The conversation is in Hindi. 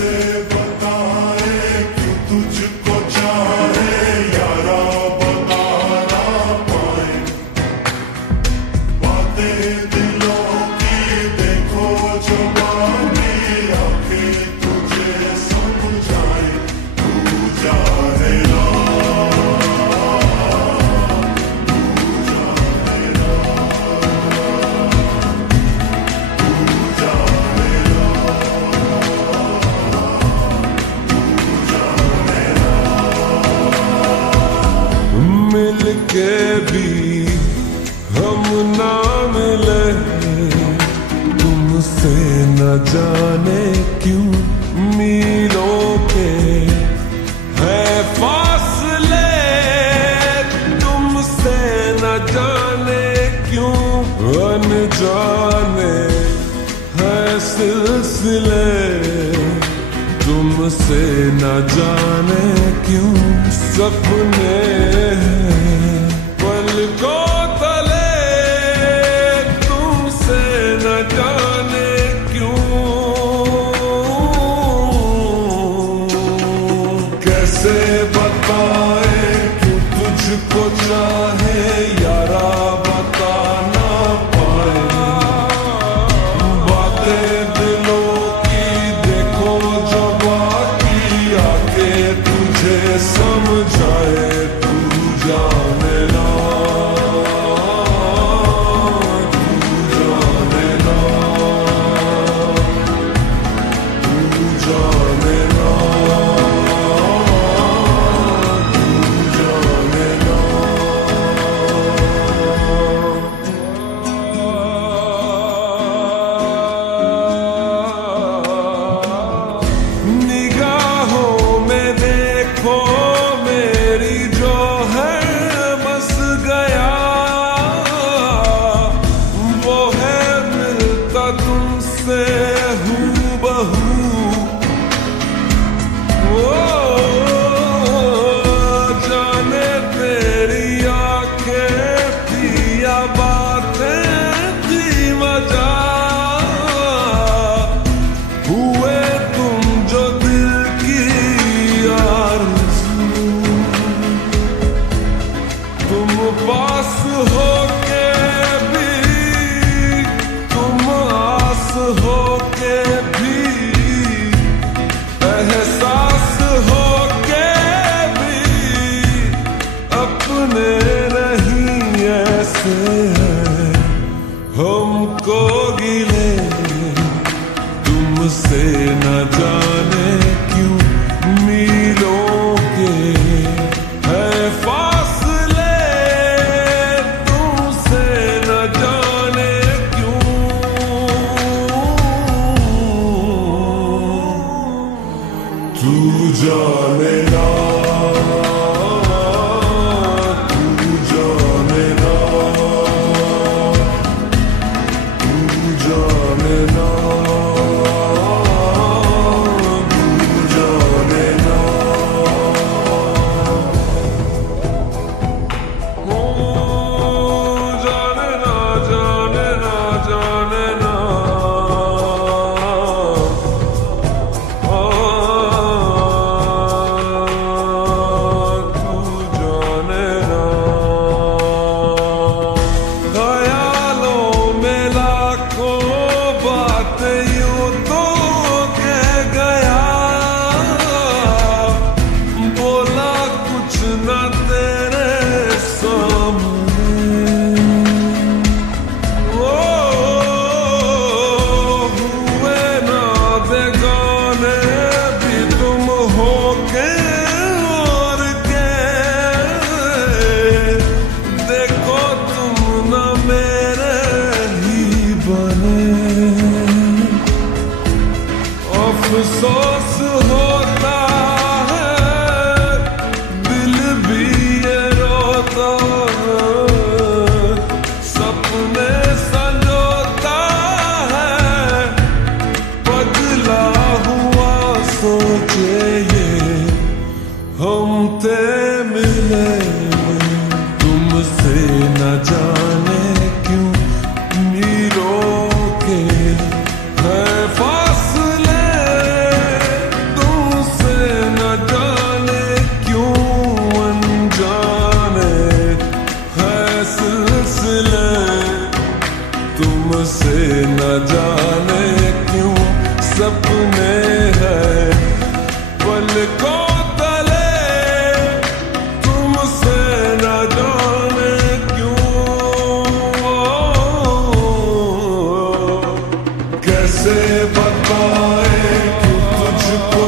कैसे बताए क्यों तुझको चाहे यारा, बता ना पाए बातें दिलों की, देखो जवानी आंखें तुझे समझाए, तू जाने ना, तू जाने ना, तू जाने ना, मिलके भी हम ना मिले, तुमसे न जाने क्यों मीलों के है फासले, तुमसे न जाने क्यों अनजाने है सिलसिले, तुमसे न जाने क्यों सपने हैं पलकों तले, तुमसे न जाने क्यों, कैसे बताए क्यों तुझको चाहे यारा, बता ना पाए बातें दिलों की, देखो जो बाकी आके तुझे समझाए, तू जाने ना, तू जाने ना, तू जाने ना, तू जाने ना। निगाहों में देखो मेरी जो है बस गया, वो है मिलता तुमसे हूबहू, ओ जाने तेरी आंखें थी या बातें थी मजा, हुए तुम जो दिल की आरज़ू, तुम पास होके भी, तुम आस होके भी, एहसास होके भी, अपने नहीं ऐसे हैं हमको गिले, तुमसे न जाने क्यों मीलों के है फासले, तुमसे न जाने क्यों, तू जाने ना, तू जाने ना, तू जाने ना, तू जाने ना, ओ जाने ना, जाने ना, जाने ना, तू जाने ना। ख्यालों में लाखों बातें यूं तो कह गया, बोला कुछ न तेरे सामने, ओ हुए ना बेगाने भी तुम हो के और के, देखो तुम न मेरे ही बने, अफसोस होता है दिल भी ये रोता है, सपने संजोता है पगला हुआ, सोचे ये हम ते मिले, तुमसे न जाने क्यों मीलों के है फासले, कैसे बताए क्यों तुझको